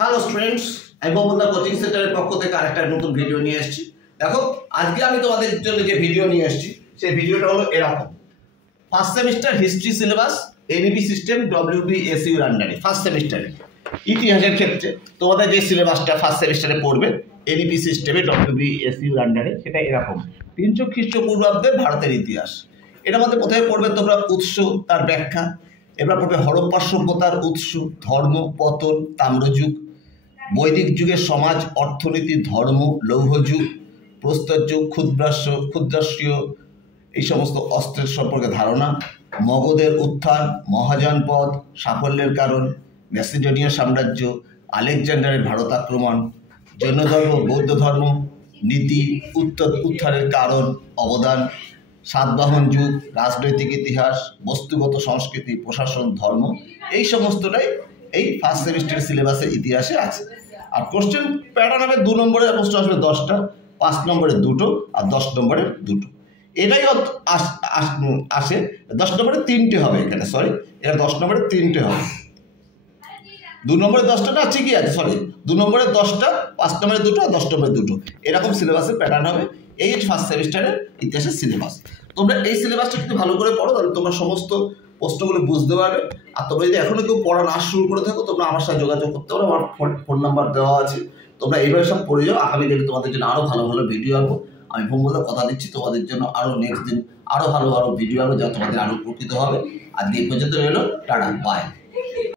Hello students, আমি ববুলদা coaching সেন্টারের পক্ষ থেকে আরেকটা নতুন ভিডিও নিয়ে এসেছি। দেখো, আজকে আমি তোমাদের জন্য যে ভিডিও নিয়ে এসেছি সেই ভিডিওটা হলো এরকম। First semester history syllabus NEP system ডব্লিউবিএসইউর আন্ডারে ফার্স্ট সেমিস্টারে ইতিহাসের ক্ষেত্রে তোমাদের যে সিলেবাসটা ফার্স্ট সেমিস্টারে পড়বে এনইপি সিস্টেমে ডব্লিউবিএসইউর আন্ডারে সেটা এরকম। 300 খ্রিস্টপূর্বাব্দের ভারতের ইতিহাস। এটার মধ্যে প্রথমে পড়বে তোমরা উৎস, তার ব্যাখ্যা। এবার পড়বে হরপ্পা সভ্যতার উৎস, ধর্ম, পতন, তাম্রযুগ, বৈদিক যুগের সমাজ, অর্থনীতি, ধর্ম, লৌহযুগ, প্রস্তর যুগ, ক্ষুদ্রাস্ট্রীয় এই সমস্ত অস্ত্রের সম্পর্কে ধারণা, মগধের উত্থান, মহাযানপদ, সাফল্যের কারণ, ম্যাসিডোনিয়া সাম্রাজ্য, আলেকজান্ডারের ভারত আক্রমণ, জৈন ধর্ম, বৌদ্ধ ধর্ম, নীতি, উত্থানের কারণ, অবদান, সাতবাহন যুগ, রাজনৈতিক ইতিহাস, বস্তুগত সংস্কৃতি, প্রশাসন, ধর্ম, এই সমস্তটাই এই ফার্স্ট সেমিস্টার সিলেবাসের ইতিহাসে আছে। আর কোশ্চেন প্যাটার্ন হবে 2 নম্বরের কোশ্চেন আসবে 10টা, 5 নম্বরের 2টো আর 10 নম্বরের 2টো। এটাই আসে 10 নম্বরে 3টে হবে এখানে, সরি এটা 10 নম্বরে 3টে হবে। 2 নম্বরে 10টা ঠিকই আছে, সরি 2 নম্বরে 10টা, 5 নম্বরে 2টো আর 10 নম্বরে 2টো, এরকম সিলেবাসের প্যাটার্ন হবে। এই ফার্স্ট সেমিস্টারের ইতিহাসের সিলেবাস। তোমরা এই সিলেবাসটা যদি ভালো করে পড়ো তাহলে তোমরা সমস্ত প্রশ্নগুলো বুঝতে পারবে। আর তোমরা যদি এখনো কেউ পড়া না শুরু করে থাকো তোমরা আমার সাথে যোগাযোগ করতে পারো, আমার ফোন নাম্বার দেওয়া আছে। তোমরা এইভাবে সব পড়ে যাও, আগামী দিনে তোমাদের জন্য আরও ভালো ভালো ভিডিও আনবো। আমি বন্ধুদের কথা দিচ্ছি তোমাদের জন্য আরও নেক্সট দিন আরও ভালো ভালো ভিডিও আনবো যা তোমাদের আরও উপকৃত হবে। আজকে এই পর্যন্ত রইল, টাটা, বাই।